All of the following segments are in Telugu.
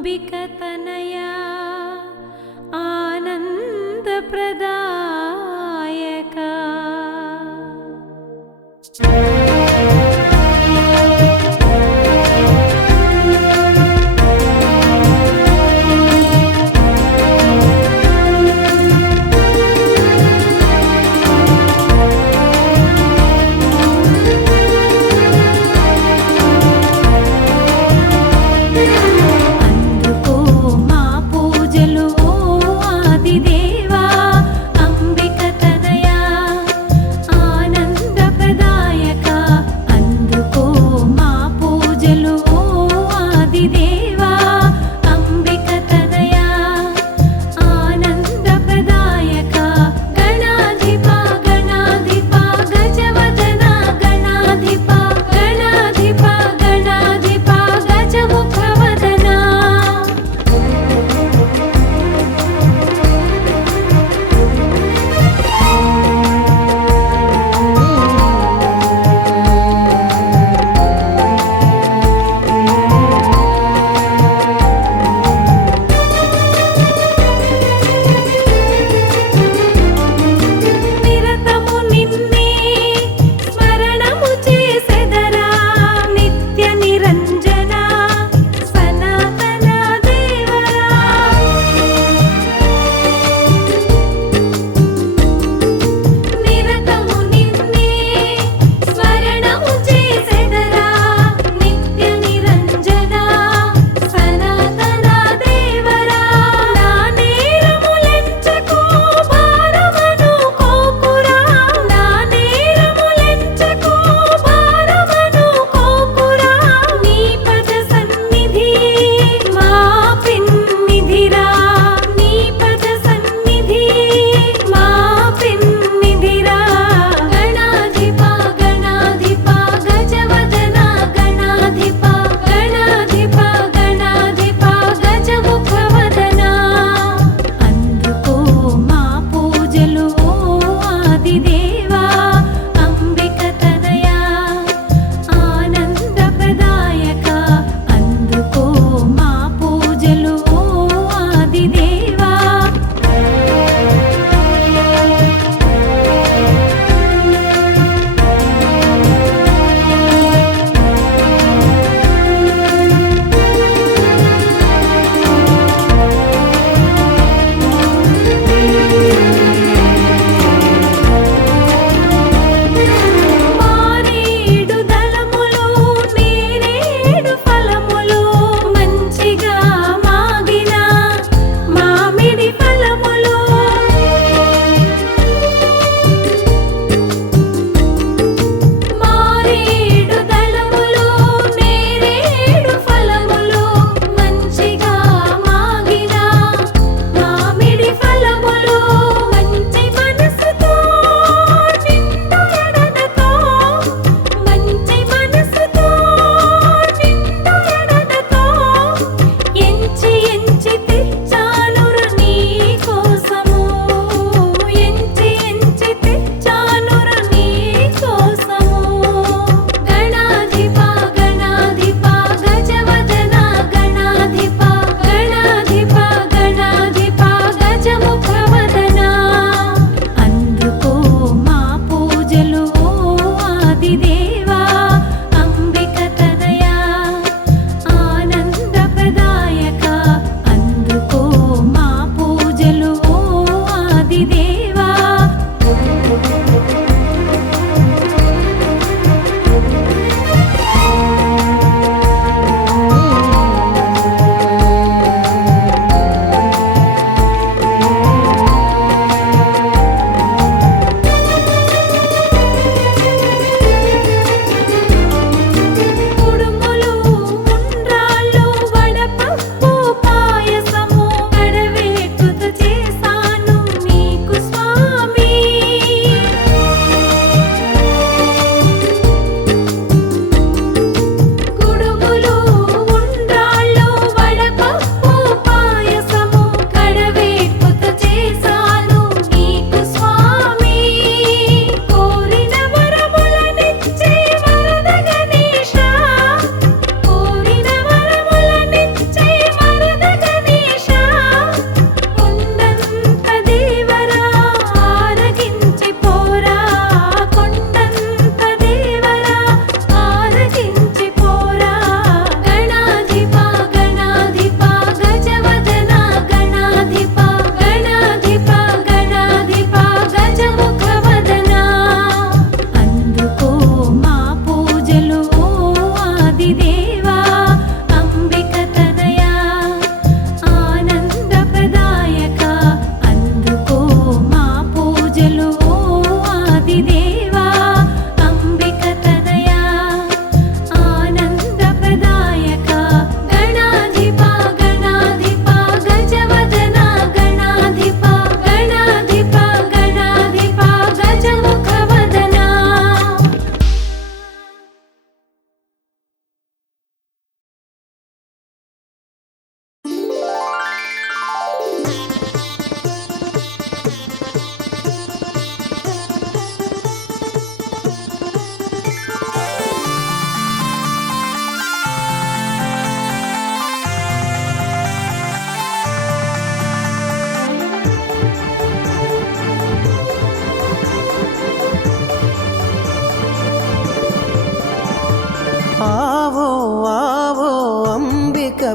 అంబికతనయా ఆనందప్రదాయకా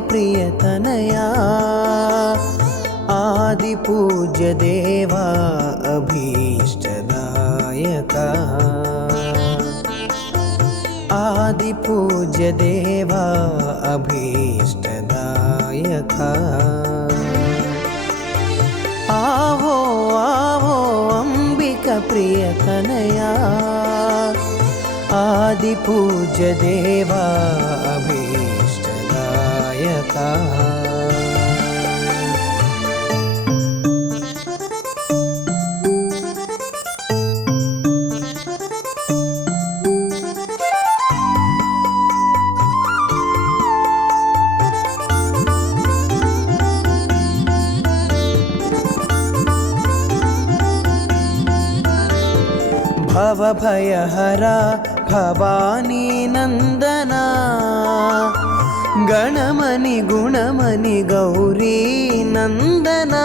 प्रियतनया आदिपूज्य देवा अभीष्टदायका आदिपूज्य देवा अभीष्टदायका आवो आवो अंबिका प्रियतनया आदिपूज्य देवा अभीष्टदायका भवभयहरा भवानी नंदना गणमणि गुणमणि गौरी नंदना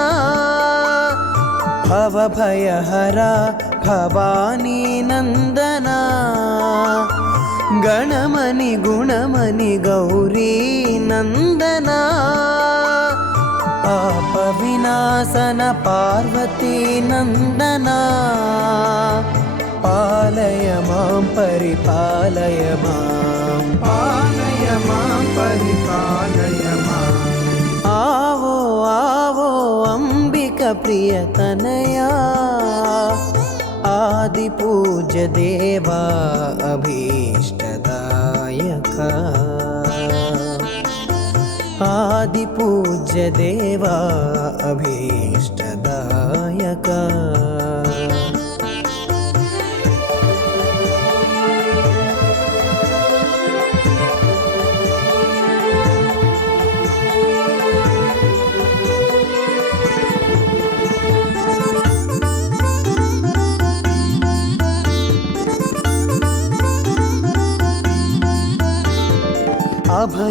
भवभयहरा भवानी नंदना गणमणि गुणमणि गौरी नंदना पापविनाशन पार्वती नंदना पालय मां परिपालय मां पालय मां परिपालय मां आवो आवो अंबिका प्रियतनया आदिपूज्य देवा अभीष्टदायका आदिपूज्य देवा अभीष्टदायका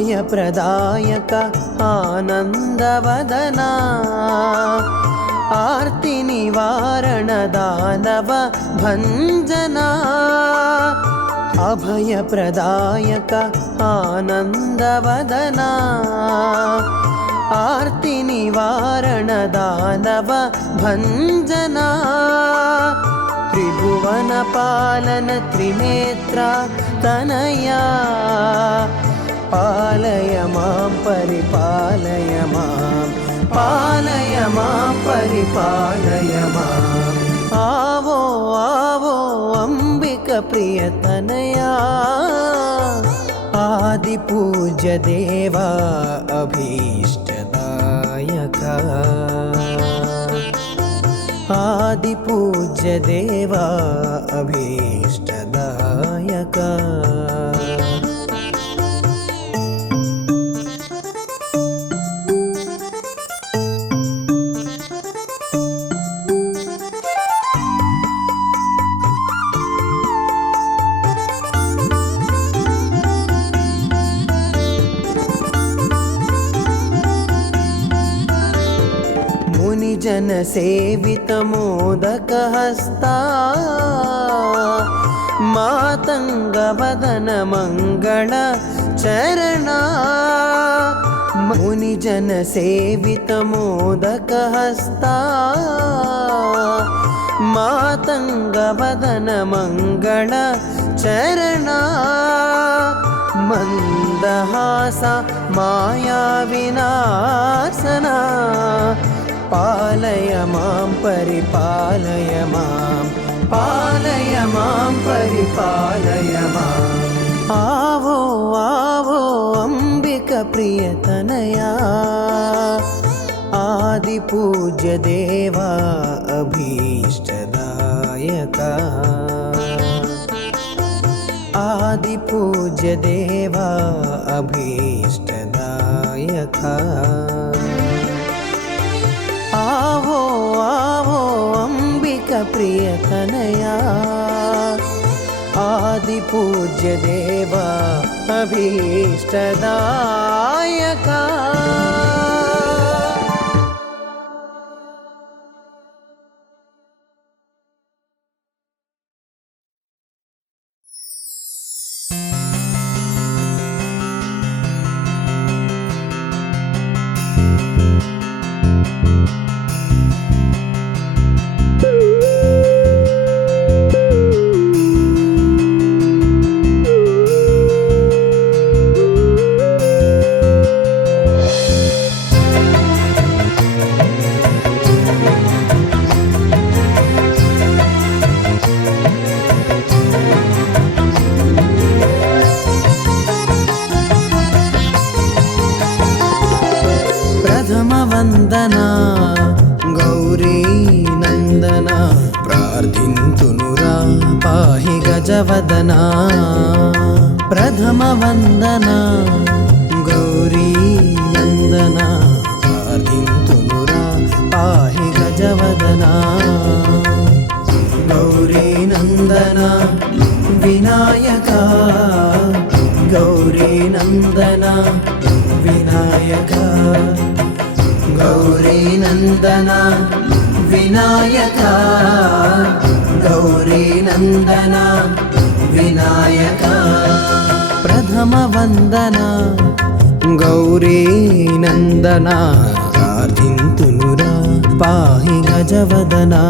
अभयप्रदायक आनन्दवदना आर्ति निवारण दानव भञ्जना अभयप्रदायक आनन्दवदना आर्ति निवारण दानव भञ्जना त्रिभुवन पालन त्रिनेत्रा तनया पालय मां परिपालय मां पालय मां परिपालय मां आवो आवो अंबिका प्रियतनया आदिपूज्य देवा अभीष्टदायका आदिपूज्य देवा अभीष्टदायका मुनिजन सेवित मोदक हस्ता मातंग वदन मंगल चरणा मुनिजन सेवित मोदक हस्ता मातंग वदन मंगल चरणा मंदहासा माया विनाशना पालय मां परिपालय मां पालय मां परिपालय मां आवो आवो अंबिका प्रियतनया आदिपूज्य देवा अभीष्टदायका आदिपूज्य देवा अभीष्टदायका आवो आवो अंबिका प्रियतनया आदिपूज्य देवा अभीष्टदायका వందనా గౌరీ నందన ప్రార్థింతునురా పాహి గజవదనా ప్రథమ వందనా గౌరీ నందన ప్రార్థింతునురా పాహి గజవదనా గౌరీ నందన వినాయక గౌరీ నందన వినాయక గౌరీ నందన వినాయక గౌరీ నందన వినాయక ప్రథమ వందన గౌరీ నందన ప్రార్థింతునురా పాహి గజవదనా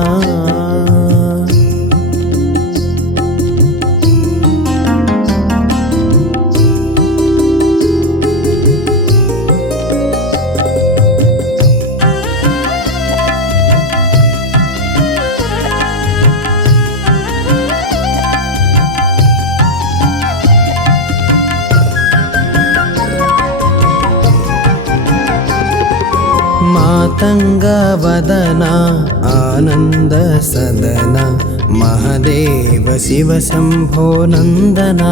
మాతంగ వదన ఆనంద సదన మహదేవ శివ శంభో నందన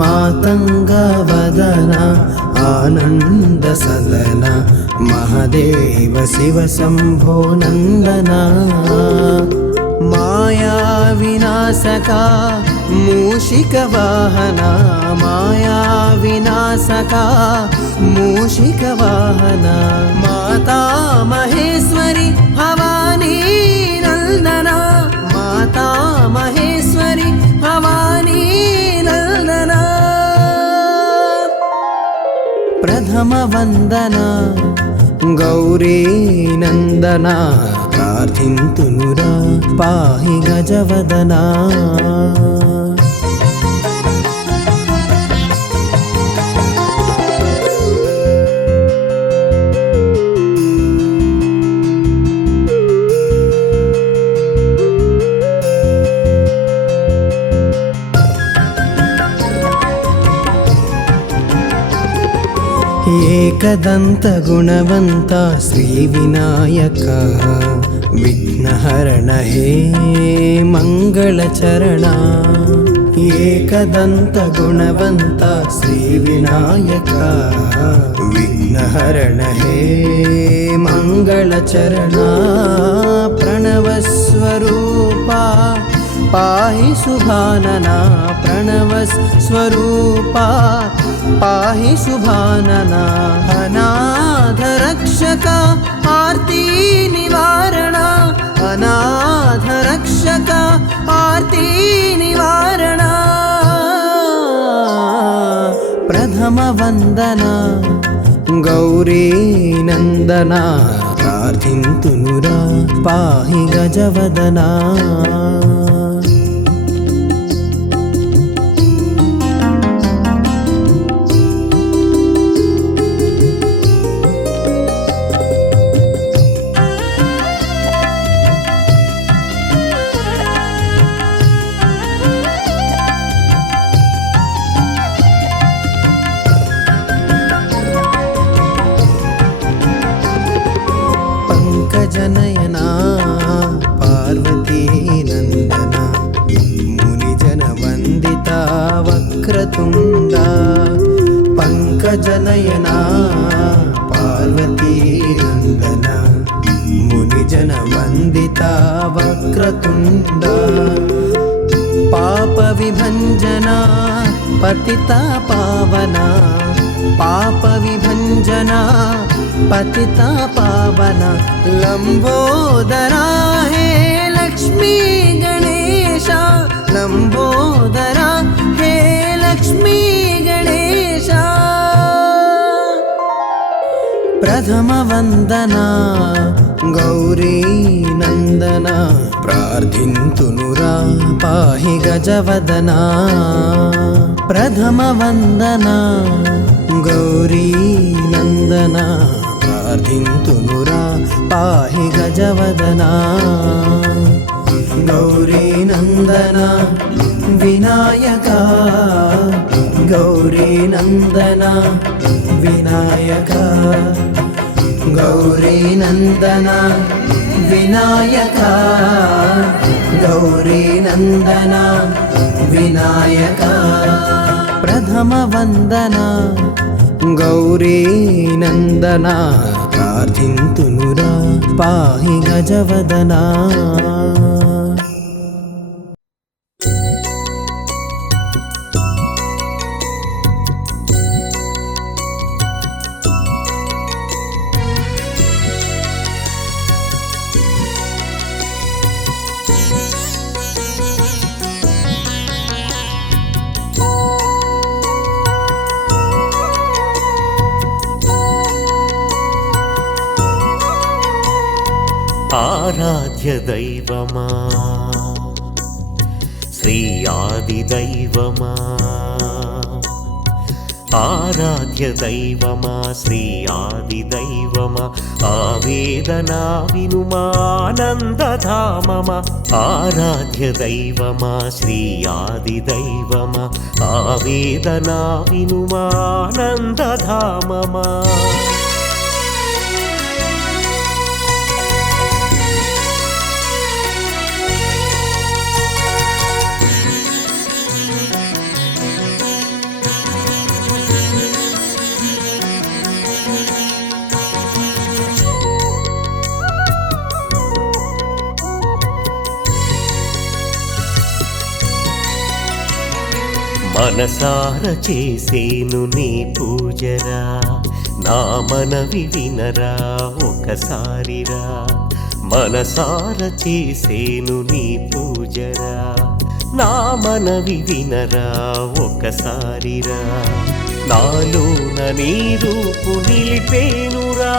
మాతంగ వదన ఆనంద సదన మహదేవ శివ శంభో నందన మాయా వినాశక మూషిక వాహన మాయా వినాశక మూషిక వాహన మాతా మహేశ్వరి భవానీ నందన మాతా మహేశ్వరి భవానీ నందన ప్రథమ వందన గౌరీ నందన ప్రార్థింతునురా పాహి గజవదనా ఏకదంత గుణవంత శ్రీ వినాయక విఘ్నహరణ హే మంగళచరణ ఏకదంత గుణవంత శ్రీ వినాయక విఘ్నహరణ హే మంగళచరణ ప్రణవస్వరూప పాహి శుభాననా ప్రణవస్వరూప పాహి శుభాననా అనాథ రక్షక ఆర్తి నివారణ అనాథ రక్షక ఆర్తి నివారణ ప్రథమ వందన గౌరీ నందన ప్రార్థింతునురా పాహి గజవదనా పంకజనయనా పార్వతీ నందన మునిజన వందిత వక్రతుండ పంకజనయనా పార్వతీ నందన మునిజన వందిత వక్రతుండ పాప విభంజన పతిత పావన పాప విభంజన పతిత పావన లంబోదరా హే లక్ష్మీ గణేశ లంబోదరా హే లక్ష్మీ గణేశ ప్రథమ వందన గౌరీ నందన ప్రార్థింతునురా పాహి గజవదనా ప్రథమ వందన గౌరీ నందన ప్రార్థింతునురా పాహి గజవదనా గౌరీ నందన వినాయక గౌరీ నందన వినాయక गौरीनन्दन विनायक गौरीनन्दन विनायक प्रथम वन्दना गौरीनन्दन प्रार्थिन्तुनुरा पाहि गजवदना ఆరాధ్య దైవమా శ్రీ ఆది దైవమా ఆరాధ్య దైవమా శ్రీ ఆది దైవమా ఆవేదనా వినుమానందధామమా ఆరాధ్య దైవమా శ్రీ ఆది దైవమా ఆవేదనా వినుమానందధామమా మనసార చేసేను నీ పూజరా నా మనవి వినరా ఒకసారిరా మనసార చేసేను నీ పూజరా నా మనవి వినరా ఒకసారిరా నాలోన నీ రూపు నిలిపేనురా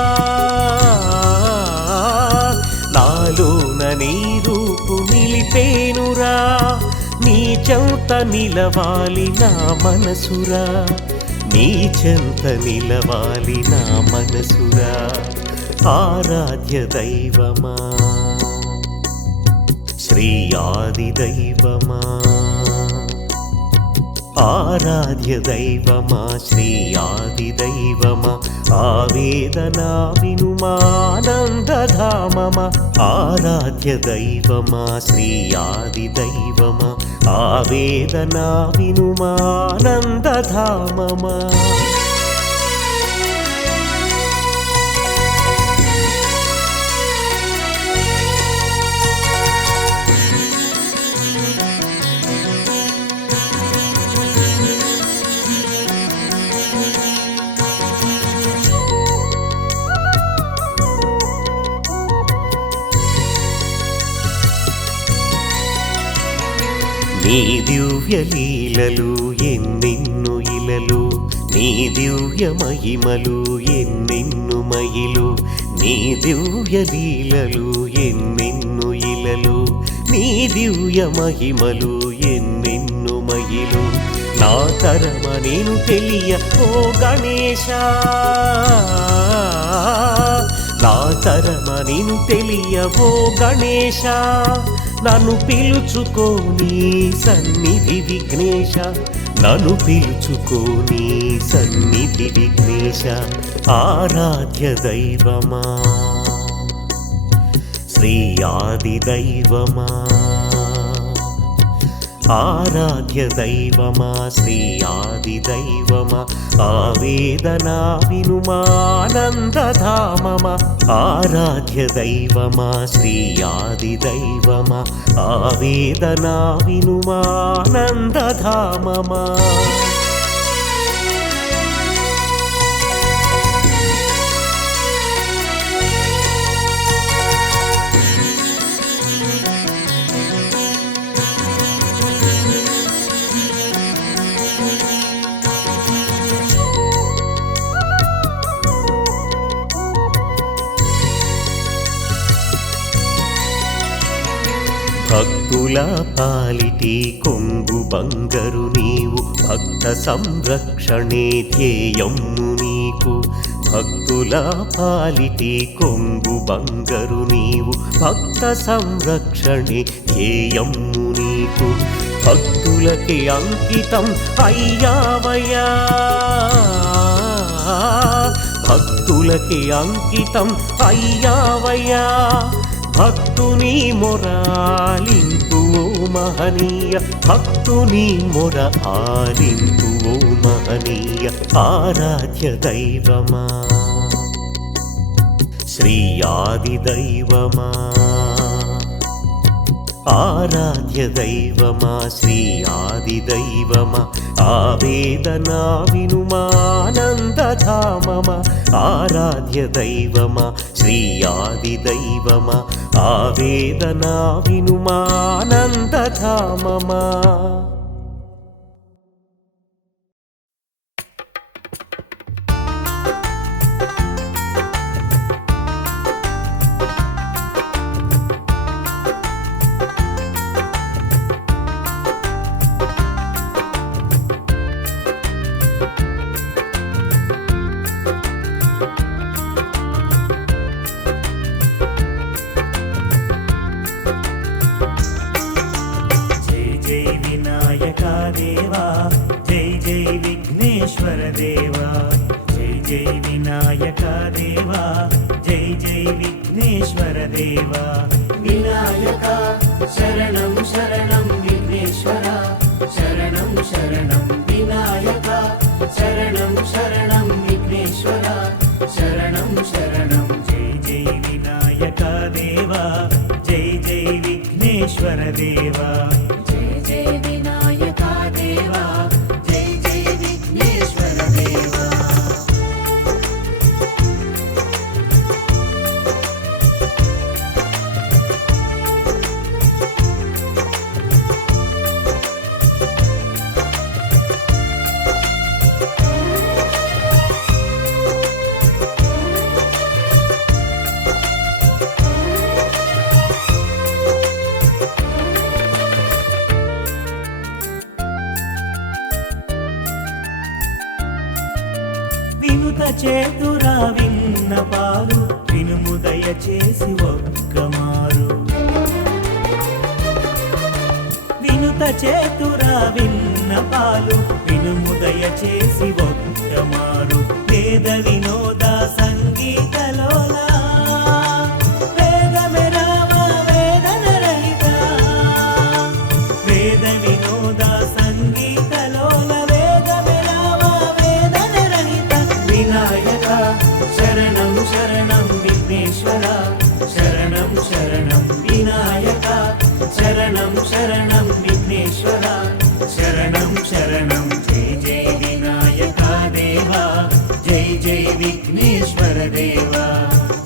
నాలోన నీ రూపు నిలిపేనురా నీ చెంత నిలవాలి నా మనసురా నీ చెంత నిలవాలి నా మనసురా ఆరాధ్య దైవమా శ్రీ ఆది దైవమా ఆరాధ్య దైవమా శ్రీ ఆది దైవమా ఆవేదనా వినుమానందధామమా ఆరాధ్య దైవమా శ్రీ ఆది దైవమా ఆవేదనా వినుమానందధామమా నీ దివ్య లీలలు ఎన్నెన్ను ఇలలు నీ దివ్య మహిమలు ఎన్నెన్ను మహిలు నీ దివ్య లీలలు ఎన్నెన్ను ఇలలు నీ దివ్య మహిమలు ఎన్నెన్ను మహిలు నా తరమ నేను తెలియ ఓ గణేశ నా తరమ నేను తెలియ ఓ గణేశ నన్ను పిలుచుకోని సన్నిధి విఘ్నేశ నన్ను పిలుచుకోని సన్నిధి విఘ్నేశ ఆరాధ్య దైవమా శ్రీ ఆది దైవమా ఆరాధ్య దైవమా శ్రీ ఆది దైవమా ఆవేదనా వినుమానందధామమా ఆరాధ్య దైవమా శ్రీ ఆది దైవమా ఆవేదనా వినుమానందధామమా భక్తుల పాలిటి కొంగు బంగరు నీవు భక్త సంరక్షణే ధ్యేయము నీకు భక్తుల పాలిటి కొంగు బంగరు నీవు భక్త సంరక్షణే ధ్యేయము నీకు భక్తులకి అంకితం అయ్యావయ్యా భక్తుల భక్తులకి అంకితం అయ్యావయ్యా. భక్తుని మొరాలింపు ఓ మహనీయ, భక్తుని మొర ఆలింపు ఓ మహనీయ ఆరాధ్య దైవమా, శ్రీ ఆది దైవమా, ఆరాధ్య దైవమా, శ్రీ ఆది దైవమా, ఆవేదన వినుమానందధామమా, ఆరాధ్య దైవమా, శ్రీ ఆది దైవమా, ఆవేదన వినుమానందధామమా. देवा जय जय विघ्नेश्वर देवा, जय जय विनायक देवा, जय जय विघ्नेश्वर देवा. विनायक शरणं शरणं विघ्नेश्वर, शरणं शरणं विनायक, शरणं शरणं विघ्नेश्वर, शरणं शरणं. जय जय विनायक देवा, जय जय विघ्नेश्वर देवा, जय जय विनायक देवा, जय जय विघ्नेश्वर देवा. వినుత చేతురా విన్నపాలు వినుముదయ చేసి ఒక్కమారు, వినుత చేతురా విన్నపాలు వినుముదయ చేసి ఒక్కమారు. వేద వినోద సంగీతలోలా వేదమే రామ వేదన రహిత, వేద వినోద సంగీతలోల వేదమే రామ వేదన రహిత. వినాయక శరణం శరణం విఘ్నేశ్వర, శరణం శరణం వినాయక, శరణం శరణం విఘ్నేశ్వర, శరణం శరణం. జయ జయ వినాయక దేవా, జయ జయ విఘ్నేశ్వర దేవా,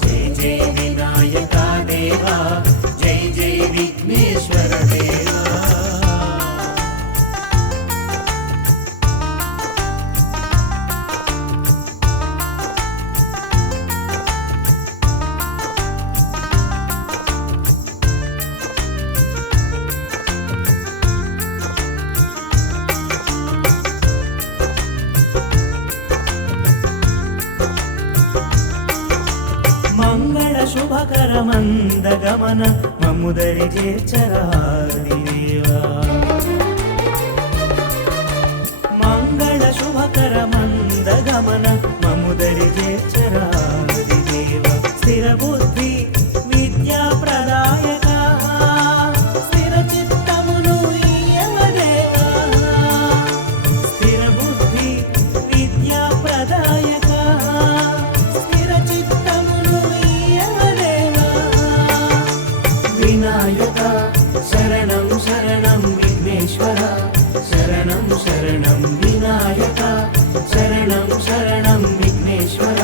జయ జయ వినాయక దేవా, జయ జయ విఘ్నేశ్వర దేవా. మంగళ శుభకర మందగమన మమ్ముదరి చేర్చరాదిదేవా, మంగళ శుభకర మందగమన మమ్ముదరి చేర్చరాదిదేవా. స్థిర బుద్ధి విద్యా ప్రదాయక, స్థిర చిత్తమును ఇయ్యవదేవా, స్థిర బుద్ధి విద్యా ప్రదాయక, వినాయక శరణం శరణం విఘ్నేశ్వర, శరణం శరణం వినాయక, శరణం శరణం విఘ్నేశ్వర,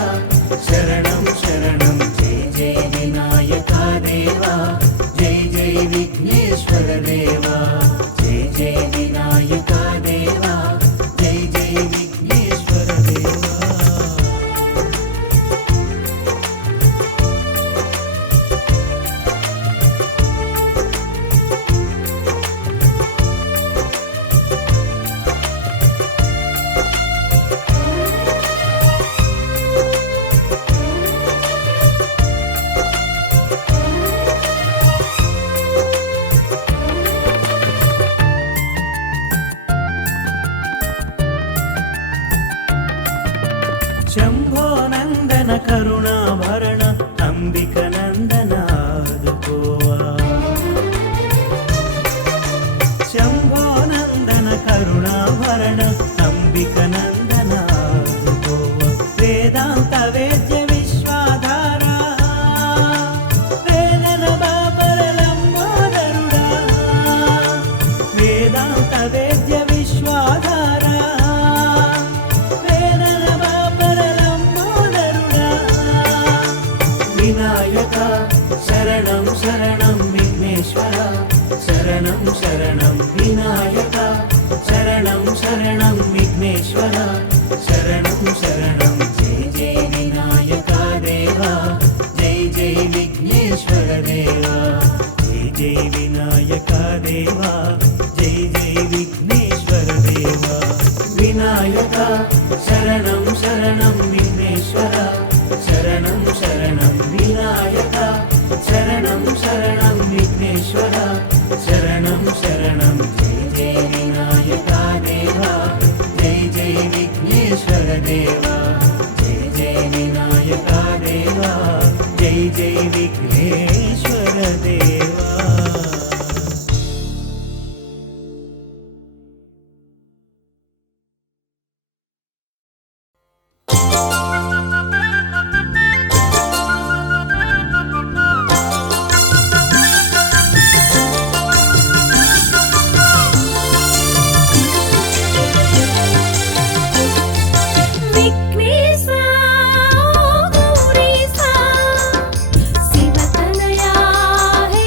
శరణం శరణం. జయ జయ వినాయక దేవా, జయ జయ విఘ్నేశ్వర దేవా, జయ జయ వినాయక దేవా, జయ జయ విఘ్నేశ్వర దేవా. శంభో నందన కరుణాభరణ అంబిక నందన ఆదుకోవా శంభో నందన కరుణాభరణ అంబిక నందన ఆదుకోవా వేదాంత వేద్య విశ్వాధారా వేదన బాపరలంబోదరుడా వేదాంత వేద్య విశ్వాధారా వినాయక శరణం శరణం విఘ్నేశ్వర శరణం శరణం వినాయక శరణం శరణం విఘ్నేశ్వర శరణం శరణం జై జై వినాయక దేవా జై జై విఘ్నేశ్వర దేవా జై జై వినాయక దేవా జై జై విఘ్నేశ్వర దేవా వినాయక శరణం శరణం విఘ్నేశ్వర శరణం శరణం వినాయక శరణం శరణం విఘ్నేశ్వర శరణం శరణం జై జై వినాయక దేవా జై జై విఘ్నేశ్వర దేవా జై జై వినాయక దేవా జై జై విఘ్నేశ్వర దేవా శివతనయా హే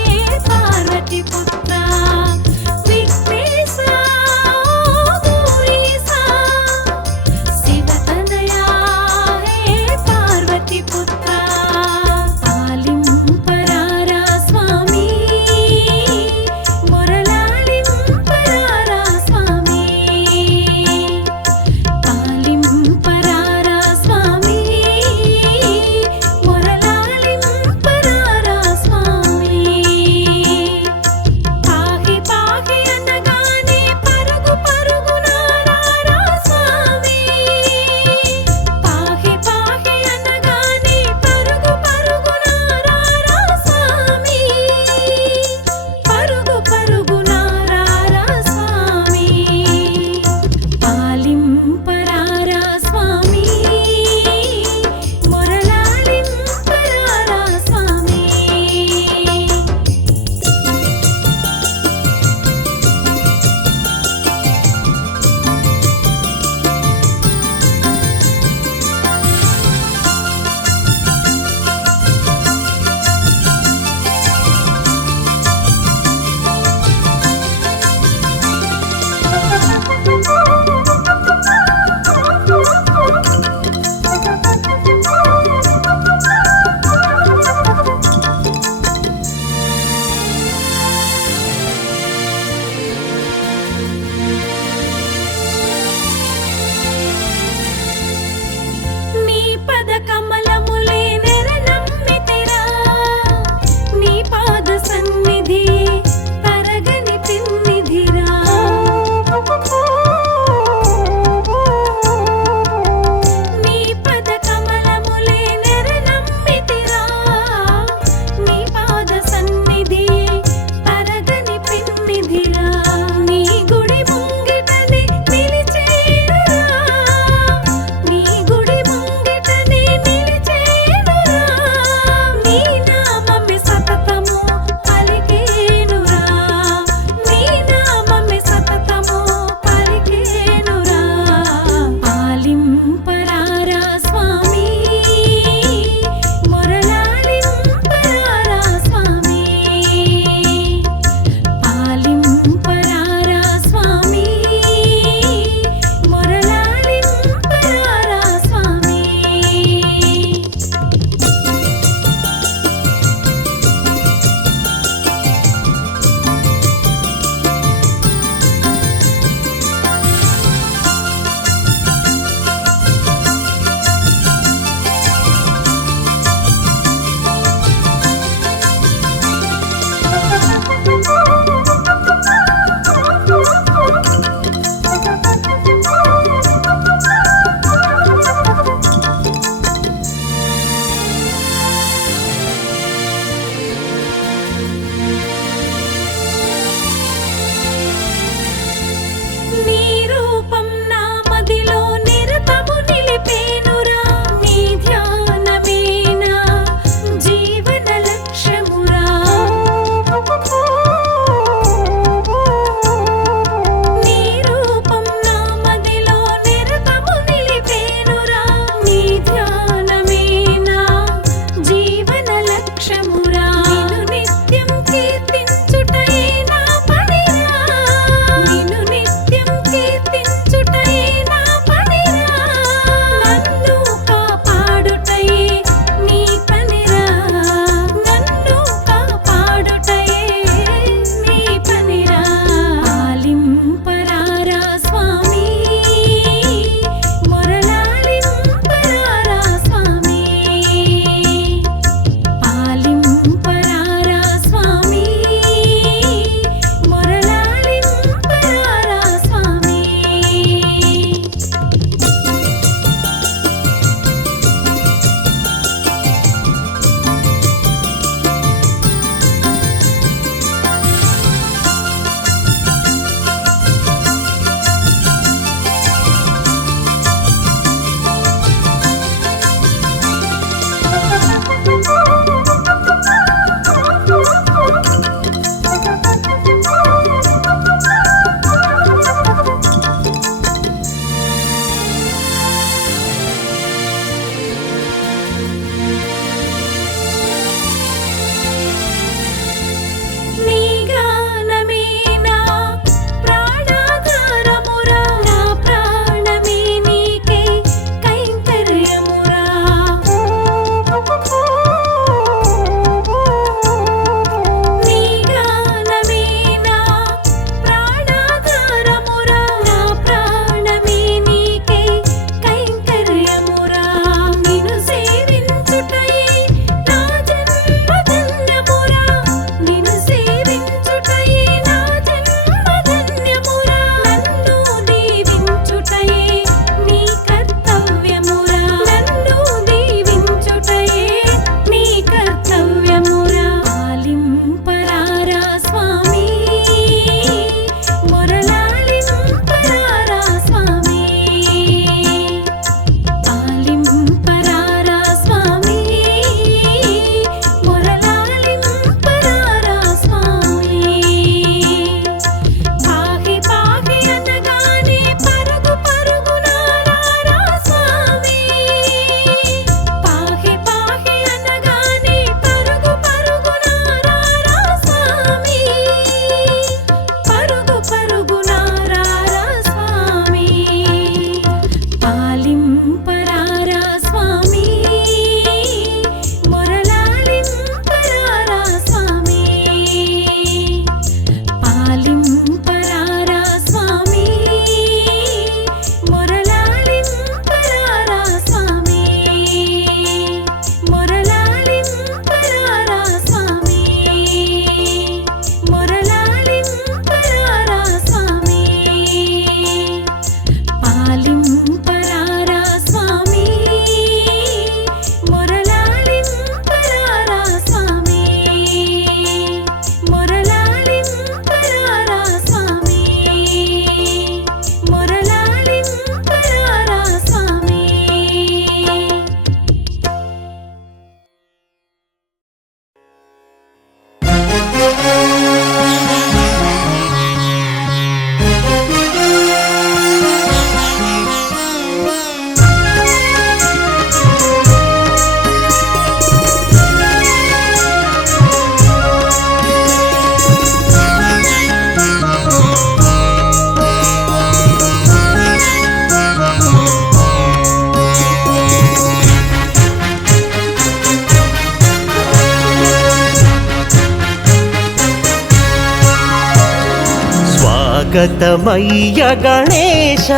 స్వాగతమయ్య గణేశ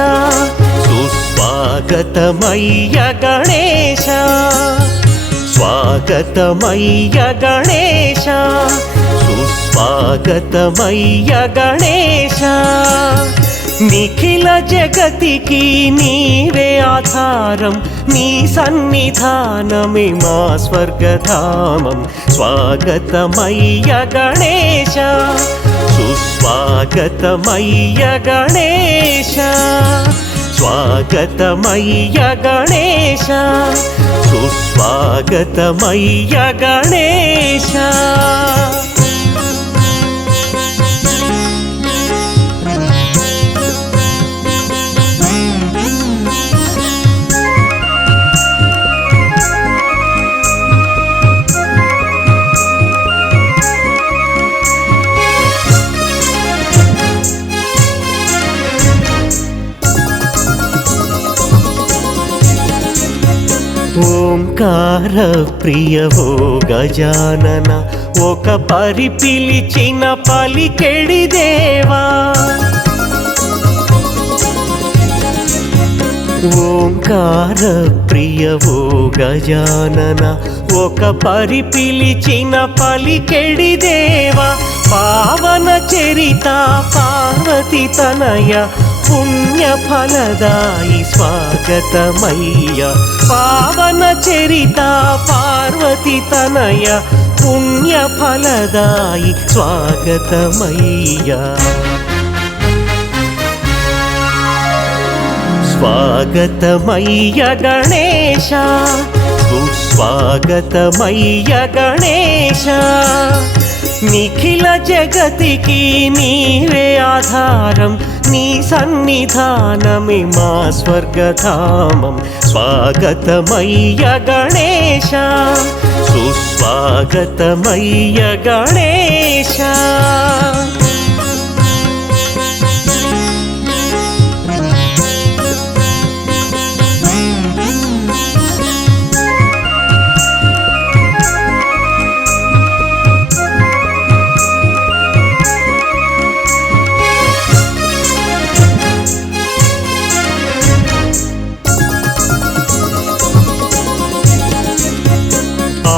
సుస్వాగతమయ్య గణేశ స్వాగతమయ్య గణేశ సుస్వాగతమయ్య గణేశ నిఖిల జగతికి నీవే ఆధారం నీ సన్నిధానమే మా స్వర్గధామం స్వాగతమయ్య గణేశ సుస్వాగతమయ్య గణేశ స్వాగతమయ్య గణేశ సుస్వాగతమయ్య గణేశ ఓంకార ప్రియవో గజానన ఒక పరి పిలిచిన పలికెడి దేవా ఓంకార ప్రియవో గజానన ఒక పరి పిలిచిన పలికెడి దేవా పావన చరిత పార్వతి తనయ పుణ్య ఫలదాయి స్వాగతమయ్య పావన చరిత పార్వతి తనయ పుణ్య ఫలదాయి స్వాగతమయ్య స్వాగతమయ్య గణేశ సుస్వాగతమయ్య గణేశ నిఖిల జగతికి నీవే ఆధారం నీ సన్నిధానమే మా స్వర్గధామం స్వాగతమయ్య గణేశ సుస్వాగతమయ్య గణేశ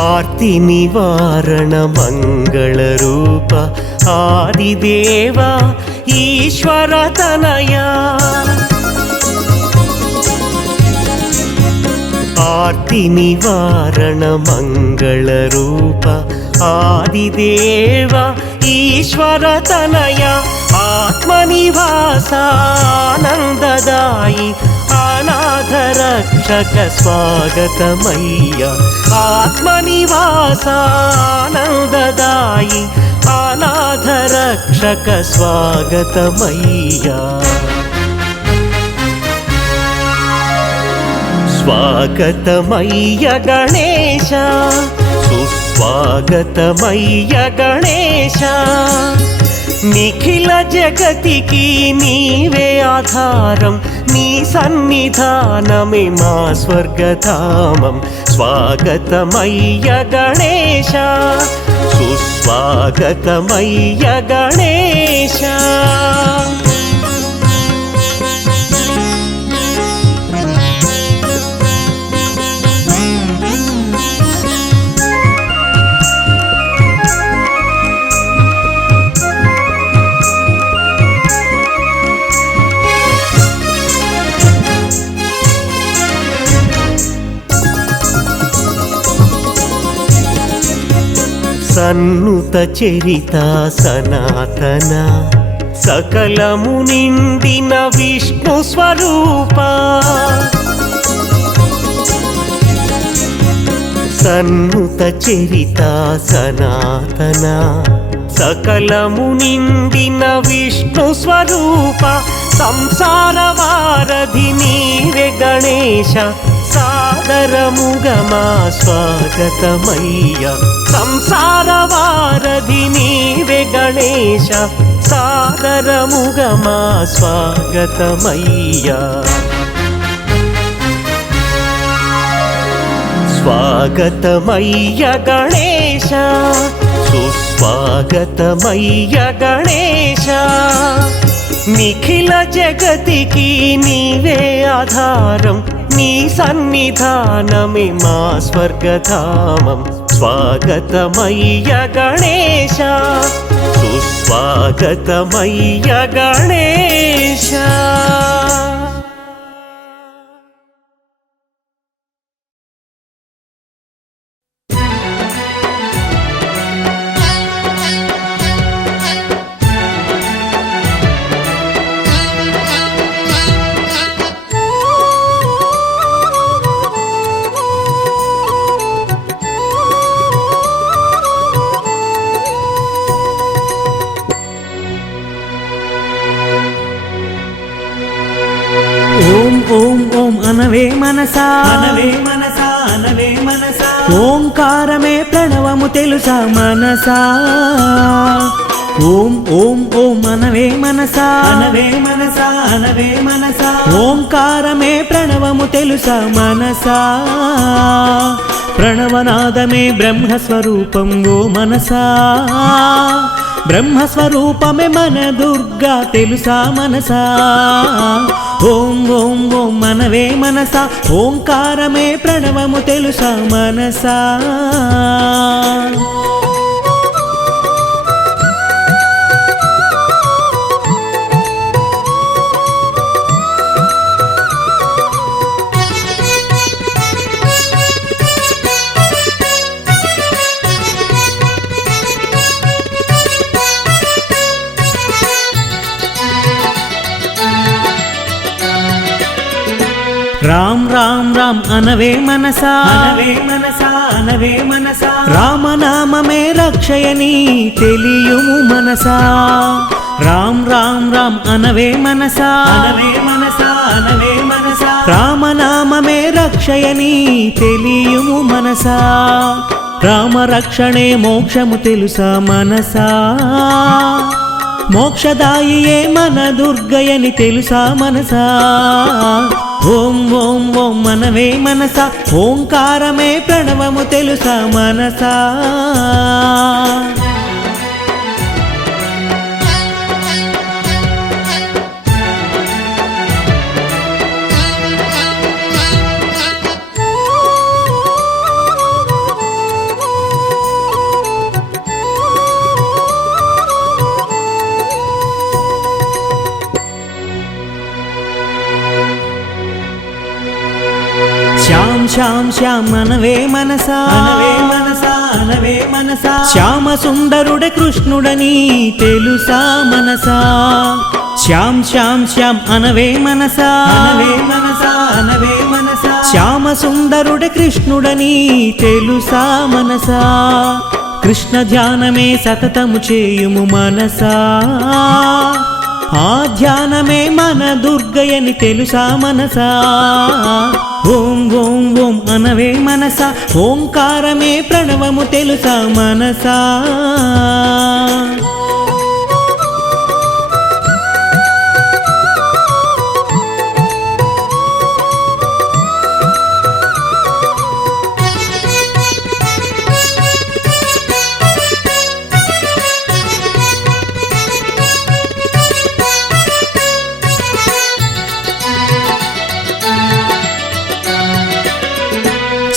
ఆర్తి నివారణ మంగళ రూప ఆదిదేవ ఈశ్వర తనయ ఆర్తి నివారణ మంగళ రూప ఆదిదేవ ఈశ్వర తనయ ఆత్మనివాసానందదాయి అనాథ రక్షక స్వాగతమయ్య ఆత్మనివాసానందదాయి అనాథ రక్షక స్వాగతమయ్య స్వాగతమయ్య గణేశ సుస్వాగతమయ్య గణేశ నిఖిల జగతికి నీవే ఆధారం నీ సన్నిధానమే మా స్వర్గధామం స్వాగతమయ్య గణేశ సుస్వాగతమయ్య గణేశ సన్నుత చరిత సనాతన సకలము నిండిన విష్ణు స్వరూప సన్నుత చరిత సనాతన సకలము నిండిన విష్ణు స్వరూప సంసార వారధి నీవే గణేశ సాదరముగా మా స్వాగతమయ్య సంసార వారధి నీవే గణేశ సాదరముగా మా స్వాగతమయ్య స్వాగతమయ్య గణేశ సుస్వాగతమయ్య గణేశ నిఖిల జగతికి నీవే ఆధారం నీ సన్నిధానమే మా స్వర్గధామం స్వాగతమయ్య గణేశ సుస్వాగతమయ్య గణేశ ఓం ఓం ఓం అనవే మనసా అనవే మనసా అనవే మనసా ఓంకారమే ప్రణవము తెలుసా మనసా ఓం ఓం ఓం అనవే మనసా అనవే మనసా అనవే మనసా ఓంకారమే ప్రణవము తెలుసా మనసా ప్రణవనాదమే బ్రహ్మస్వరూపం ఓ మనసా బ్రహ్మస్వరూపమే మన దుర్గా తెలుసా మనసా ఓం ఓం ఓం మనవే మనసా ఓంకారమే ప్రణవము తెలుసా మనసా రామ్ రామ్ రామ్ అనవే మనసా అనవే మనసా అనవే మనసా రామనామమే రక్షయని తెలియుము మనసా రామ్ రామ్ రామ్ అనవే మనసా అనవే మనసా అనవే మనసా రామనామమే రక్షయని తెలియుము మనసా రామరక్షణే మోక్షము తెలుసా మనసా మోక్షదాయియే మన దుర్గయని తెలుసా మనసా ఓం ఓం ఓం మనవే మనసా ఓంకారమే ప్రణవము తెలుసా మనసా శ్యామ్ శ్యామ్ శ్యామ్ అనవే మనసా అనవే మనసా అనవే మనసా శ్యామ సుందరుడే కృష్ణుడని తెలుసా మనసా శ్యామ్ శ్యామ్ శ్యామ్ అనవే మనసా అనవే మనసా అనవే మనసా శ్యామ సుందరుడే కృష్ణుడని తెలుసా మనసా కృష్ణ ధ్యానమే సతతము చేయుము మనసా ఆ ధ్యానమే మన దుర్గయని తెలుసా మనసా ఓం ఓం ఓం అనవే మనసా ఓంకారమే ప్రణవము తెలుసా మనసా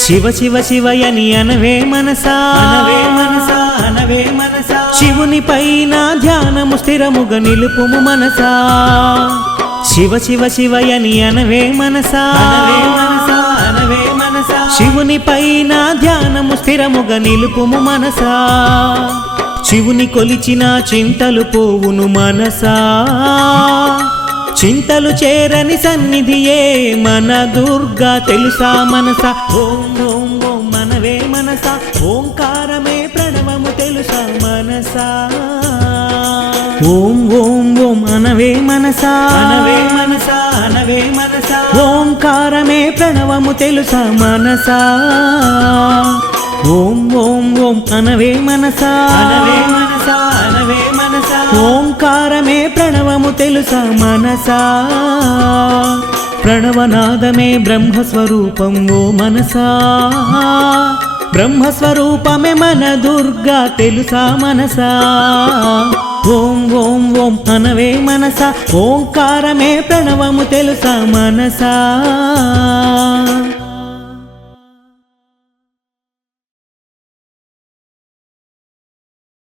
శివ శివ శివయని అనవే మనసా అనవే మనసా అనవే మనసా శివుని పైన ధ్యానము స్థిరముగా నిలుపుము మనసా శివ శివ శివయని అనవే మనసా అనవే మనసా అనవే మనసా శివుని పైన ధ్యానము స్థిరముగా నిలుపుము మనసా శివుని కొలిచిన చింతలు పోవును మనసా చింతలు చేరని సన్నిధియే మన దుర్గా తెలుసా మనసా ఓం ఓం ఓం మనవే మనసా ఓంకారమే ప్రణవము తెలుసా మనసా ఓం ఓం ఓం అనవే మనసా అనవే మనసా అనవే మనసా ఓంకారమే ప్రణవము తెలుసా మనసా ఓం ఓం ఓం అనవే మనసా అనవే మనసా అనవే మనసా ఓంకారమే ప్రణవము తెలుసా మనసా ప్రణవనాదమే బ్రహ్మస్వరూపం ఓ మనసా బ్రహ్మస్వరూపమే మన దుర్గా తెలుసా మనసా ఓం ఓం ఓం అనవే మనసా ఓంకారమే ప్రణవము తెలుసా మనసా